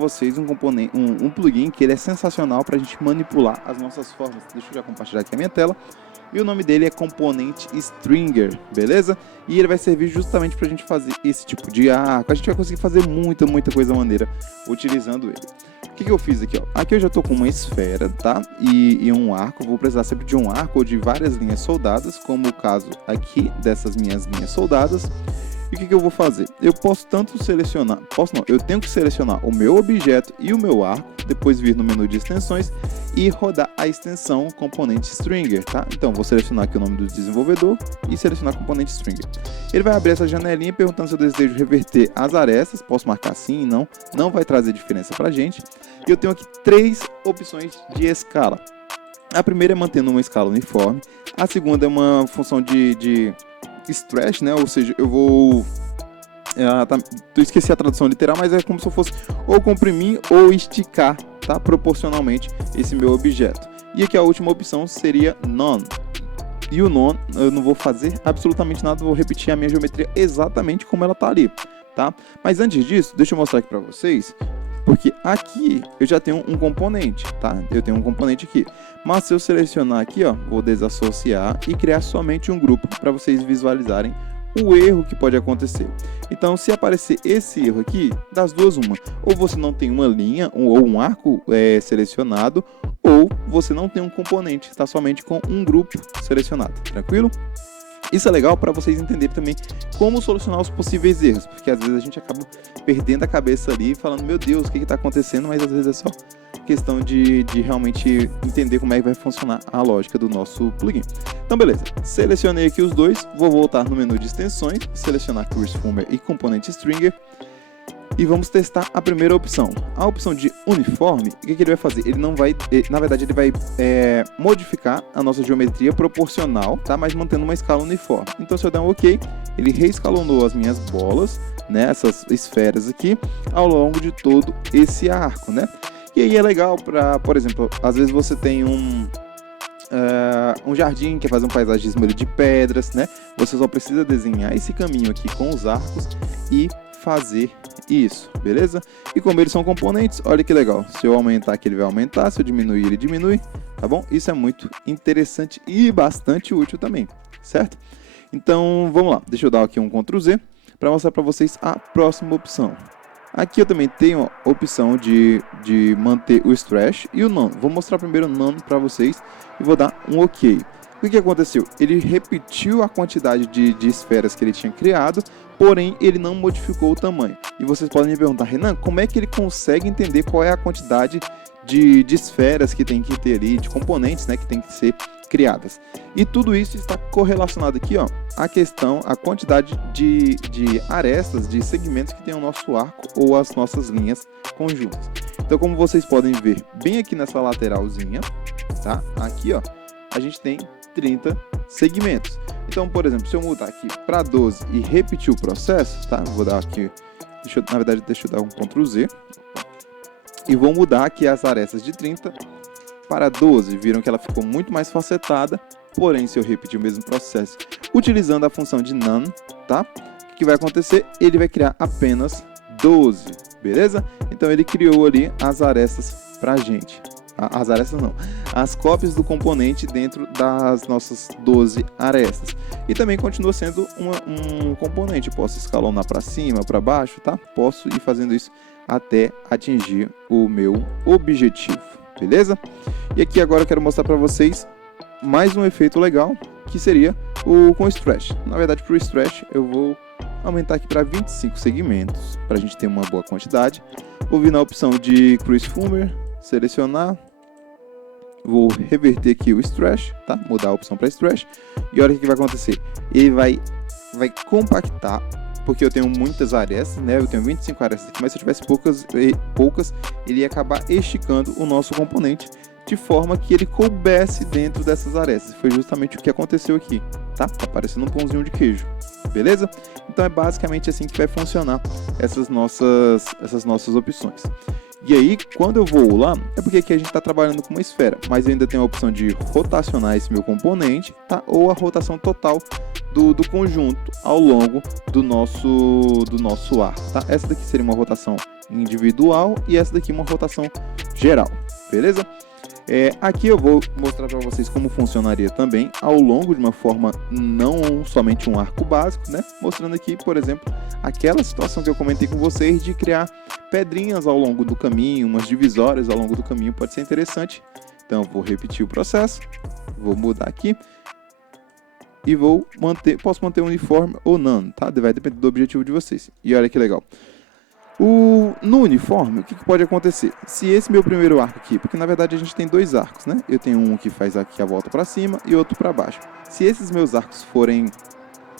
vocês um componente, um plugin que ele é sensacional para a gente manipular as nossas formas. Deixa eu já compartilhar aqui a minha tela. E o nome dele é Component Stringer, beleza? E ele vai servir justamente para a gente fazer esse tipo de arco. A gente vai conseguir fazer muita coisa maneira utilizando ele. O que eu fiz aqui, ó? Aqui eu já estou com uma esfera, tá? E um arco. Vou precisar sempre de um arco ou de várias linhas soldadas, como o caso aqui dessas minhas linhas soldadas. E o que eu vou fazer? Eu posso tanto selecionar, eu tenho que selecionar o meu objeto e o meu arco, depois vir no menu de extensões e rodar a extensão componente stringer, tá? Então vou selecionar aqui o nome do desenvolvedor e selecionar componente stringer. Ele vai abrir essa janelinha perguntando se eu desejo reverter as arestas, posso marcar sim e não vai trazer diferença pra gente. E eu tenho aqui 3 opções de escala. A primeira é mantendo uma escala uniforme, a segunda é uma função de stretch, né? Ou seja, eu vou... eu esqueci a tradução literal, mas é como se eu fosse ou comprimir ou esticar, tá? Proporcionalmente esse meu objeto. E aqui a última opção seria None. E o None, eu não vou fazer absolutamente nada, vou repetir a minha geometria exatamente como ela tá ali, tá? Mas antes disso, deixa eu mostrar aqui para vocês, porque aqui eu já tenho um componente, tá? Eu tenho um componente aqui. Mas se eu selecionar aqui, ó, vou desassociar e criar somente um grupo para vocês visualizarem o erro que pode acontecer. Então, se aparecer esse erro aqui, das duas uma, ou você não tem uma linha ou um arco selecionado, ou você não tem um componente, está somente com um grupo selecionado, tranquilo? Isso é legal para vocês entenderem também como solucionar os possíveis erros, porque às vezes a gente acaba perdendo a cabeça ali, falando, meu Deus, o que está acontecendo, mas às vezes é só questão de realmente entender como é que vai funcionar a lógica do nosso plugin. Então beleza, selecionei aqui os dois, vou voltar no menu de extensões, selecionar CurseFormer e componente Stringer, e vamos testar a primeira opção. A opção de uniforme, o que ele vai fazer? Ele não vai, na verdade, ele vai modificar a nossa geometria proporcional, tá? Mas mantendo uma escala uniforme. Então, se eu der um OK, ele reescalonou as minhas bolas, né? Essas esferas aqui, ao longo de todo esse arco, né? E aí é legal para, por exemplo, às vezes você tem um jardim, quer fazer um paisagismo de pedras, né? Você só precisa desenhar esse caminho aqui com os arcos e fazer isso, beleza? E como eles são componentes, olha que legal. Se eu aumentar aqui, ele vai aumentar. Se eu diminuir, ele diminui, tá bom? Isso é muito interessante e bastante útil também, certo? Então, vamos lá. Deixa eu dar aqui um Ctrl Z para mostrar para vocês a próxima opção. Aqui eu também tenho a opção de manter o stretch e o none. Vou mostrar primeiro o none para vocês e vou dar um OK. O que aconteceu? Ele repetiu a quantidade de esferas que ele tinha criado, porém ele não modificou o tamanho. E vocês podem me perguntar, Renan, como é que ele consegue entender qual é a quantidade de esferas que tem que ter ali, de componentes, né, que tem que ser criadas? E tudo isso está correlacionado aqui, ó, a quantidade de arestas, de segmentos que tem o nosso arco ou as nossas linhas conjuntas. Então, como vocês podem ver, bem aqui nessa lateralzinha, tá? Aqui, ó, a gente tem 30 segmentos. Então, por exemplo, se eu mudar aqui para 12 e repetir o processo, tá? Vou dar aqui, deixa eu dar um Ctrl Z e vou mudar aqui as arestas de 30 para 12. Viram que ela ficou muito mais facetada, porém, se eu repetir o mesmo processo utilizando a função de none, tá? O que vai acontecer? Ele vai criar apenas 12, beleza? Então, ele criou ali as arestas pra gente. As arestas não, as cópias do componente dentro das nossas 12 arestas. E também continua sendo um componente. Posso escalonar para cima, para baixo, tá? Posso ir fazendo isso até atingir o meu objetivo, beleza? E aqui agora eu quero mostrar para vocês mais um efeito legal, que seria o com stretch. Na verdade, para o stretch eu vou aumentar aqui para 25 segmentos, para a gente ter uma boa quantidade. Vou vir na opção de CurseFormer, selecionar. Vou reverter aqui o stretch, tá? Mudar a opção para stretch. E olha o que vai acontecer. Ele vai compactar, porque eu tenho muitas arestas, né? Eu tenho 25 arestas aqui, mas se eu tivesse poucas, ele ia acabar esticando o nosso componente de forma que ele coubesse dentro dessas arestas. Foi justamente o que aconteceu aqui, tá? Tá parecendo um pãozinho de queijo, beleza? Então é basicamente assim que vai funcionar essas nossas opções. E aí, quando eu vou lá, é porque aqui a gente está trabalhando com uma esfera, mas eu ainda tenho a opção de rotacionar esse meu componente, tá? Ou a rotação total do conjunto ao longo do nosso arco, tá? Essa daqui seria uma rotação individual e essa daqui uma rotação geral, beleza? Aqui eu vou mostrar para vocês como funcionaria também ao longo de uma forma não somente um arco básico, né? Mostrando aqui, por exemplo, aquela situação que eu comentei com vocês de criar pedrinhas ao longo do caminho, umas divisórias ao longo do caminho, pode ser interessante. Então, vou repetir o processo, vou mudar aqui e posso manter uniforme ou não, tá? Vai depender do objetivo de vocês. E olha que legal. No uniforme, o que pode acontecer? Se esse meu primeiro arco aqui, porque na verdade a gente tem dois arcos, né? Eu tenho um que faz aqui a volta para cima e outro para baixo. Se esses meus arcos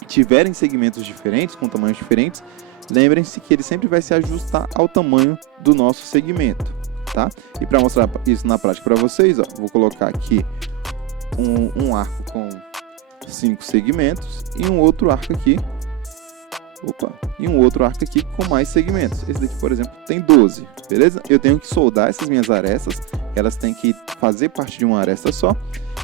tiverem segmentos diferentes, com tamanhos diferentes, lembrem-se que ele sempre vai se ajustar ao tamanho do nosso segmento, tá? E para mostrar isso na prática para vocês, ó, vou colocar aqui um arco com 5 segmentos e um outro arco aqui. E um outro arco aqui com mais segmentos. Esse daqui, por exemplo, tem 12, beleza? Eu tenho que soldar essas minhas arestas, elas têm que fazer parte de uma aresta só.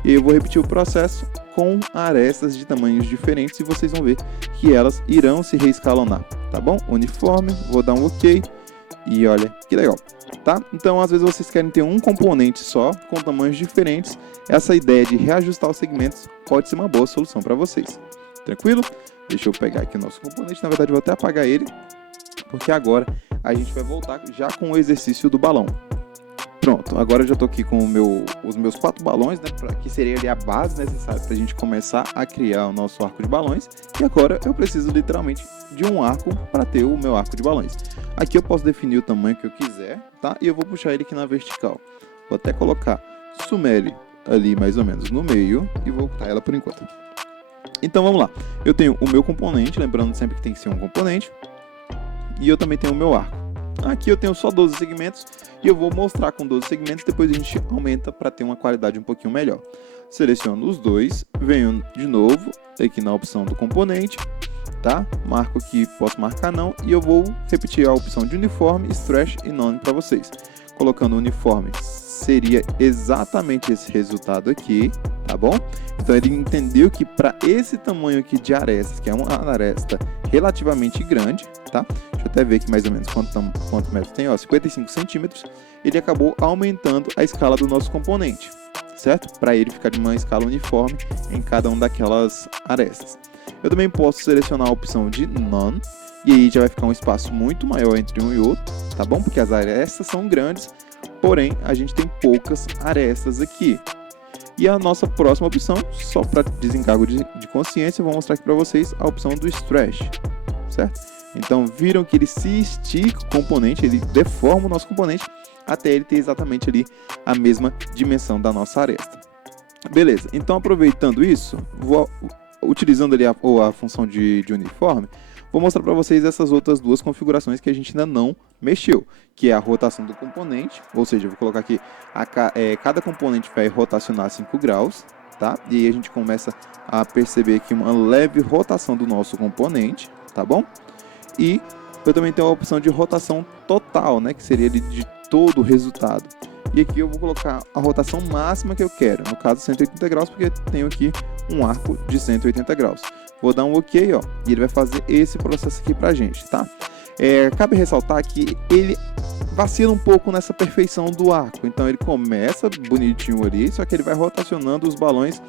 E eu vou repetir o processo com arestas de tamanhos diferentes e vocês vão ver que elas irão se reescalonar, tá bom? Uniforme, vou dar um OK e olha que legal, tá? Então, às vezes vocês querem ter um componente só com tamanhos diferentes. Essa ideia de reajustar os segmentos pode ser uma boa solução para vocês. Tranquilo? Deixa eu pegar aqui o nosso componente, na verdade eu vou até apagar ele, porque agora a gente vai voltar já com o exercício do balão. Pronto, agora eu já estou aqui com os meus 4 balões, né, que seria ali a base necessária para a gente começar a criar o nosso arco de balões. E agora eu preciso literalmente de um arco para ter o meu arco de balões. Aqui eu posso definir o tamanho que eu quiser, tá? E eu vou puxar ele aqui na vertical. Vou até colocar Sumeli ali mais ou menos no meio e vou botar ela por enquanto. Então vamos lá, eu tenho o meu componente, lembrando sempre que tem que ser um componente, e eu também tenho o meu arco. Aqui eu tenho só 12 segmentos e eu vou mostrar com 12 segmentos, depois a gente aumenta para ter uma qualidade um pouquinho melhor. Seleciono os dois, venho de novo aqui na opção do componente, tá? Marco aqui, posso marcar não, e eu vou repetir a opção de uniforme, stretch e none para vocês. Colocando o uniforme seria exatamente esse resultado aqui, tá bom? Então ele entendeu que para esse tamanho aqui de arestas, que é uma aresta relativamente grande, tá? Deixa eu até ver aqui mais ou menos quanto metros tem, ó, 55 centímetros, ele acabou aumentando a escala do nosso componente, certo? Para ele ficar de uma escala uniforme em cada uma daquelas arestas. Eu também posso selecionar a opção de None, e aí já vai ficar um espaço muito maior entre um e outro, tá bom? Porque as arestas são grandes, porém a gente tem poucas arestas aqui. E a nossa próxima opção, só para desencargo de consciência, eu vou mostrar aqui para vocês a opção do Stretch, certo? Então viram que ele se estica o componente, ele deforma o nosso componente até ele ter exatamente ali a mesma dimensão da nossa aresta. Beleza, então aproveitando isso, utilizando ali a função de uniforme, vou mostrar para vocês essas outras duas configurações que a gente ainda não mexeu, que é a rotação do componente, ou seja, eu vou colocar aqui, cada componente vai rotacionar 5 graus, tá? E aí a gente começa a perceber aqui uma leve rotação do nosso componente, tá bom? E eu também tenho a opção de rotação total, né? Que seria ali de todo o resultado. E aqui eu vou colocar a rotação máxima que eu quero, no caso 180 graus, porque tenho aqui um arco de 180 graus. Vou dar um OK, ó, e ele vai fazer esse processo aqui pra gente, tá? Cabe ressaltar que ele vacila um pouco nessa perfeição do arco, então ele começa bonitinho ali, só que ele vai rotacionando os balões,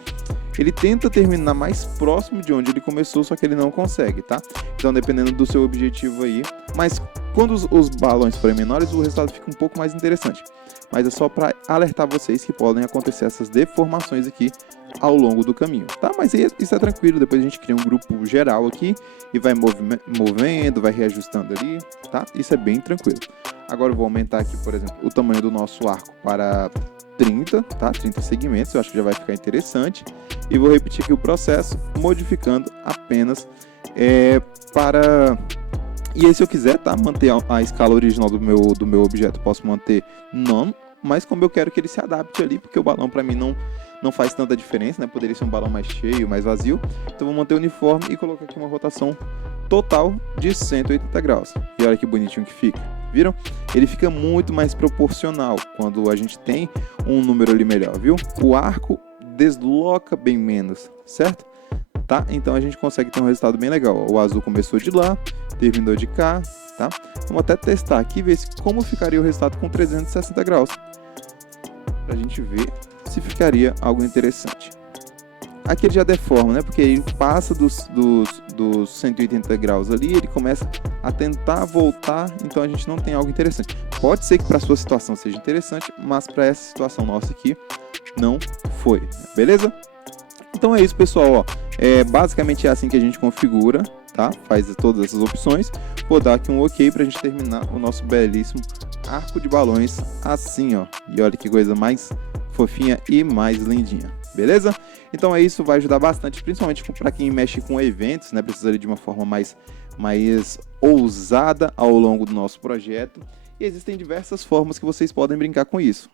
ele tenta terminar mais próximo de onde ele começou, só que ele não consegue, tá? Então dependendo do seu objetivo aí, mas quando os balões forem menores, o resultado fica um pouco mais interessante. Mas é só para alertar vocês que podem acontecer essas deformações aqui ao longo do caminho, tá? Mas isso é tranquilo, depois a gente cria um grupo geral aqui e vai movendo, vai reajustando ali, tá? Isso é bem tranquilo. Agora eu vou aumentar aqui, por exemplo, o tamanho do nosso arco para 30, tá? 30 segmentos, eu acho que já vai ficar interessante. E vou repetir aqui o processo, modificando apenas para... E aí, se eu quiser, tá, manter a escala original do meu objeto, posso manter None, mas como eu quero que ele se adapte ali, porque o balão para mim não faz tanta diferença, né? Poderia ser um balão mais cheio, mais vazio. Então vou manter o uniforme e colocar aqui uma rotação total de 180 graus. E olha que bonitinho que fica. Viram? Ele fica muito mais proporcional quando a gente tem um número ali melhor, viu? O arco desloca bem menos, certo? Tá? Então a gente consegue ter um resultado bem legal. O azul começou de lá, terminou de cá, tá? Vamos até testar aqui, ver como ficaria o resultado com 360 graus, pra gente ver se ficaria algo interessante. Aqui ele já deforma, né? Porque ele passa dos 180 graus ali, ele começa a tentar voltar, então a gente não tem algo interessante. Pode ser que para a sua situação seja interessante, mas para essa situação nossa aqui, não foi, beleza? Então é isso, pessoal, ó. Basicamente é assim que a gente configura, tá? Faz todas essas opções. Vou dar aqui um OK para a gente terminar o nosso belíssimo arco de balões assim, ó. E olha que coisa mais fofinha e mais lindinha, beleza? Então é isso, vai ajudar bastante, principalmente para quem mexe com eventos, né? Precisaria de uma forma mais ousada ao longo do nosso projeto. E existem diversas formas que vocês podem brincar com isso.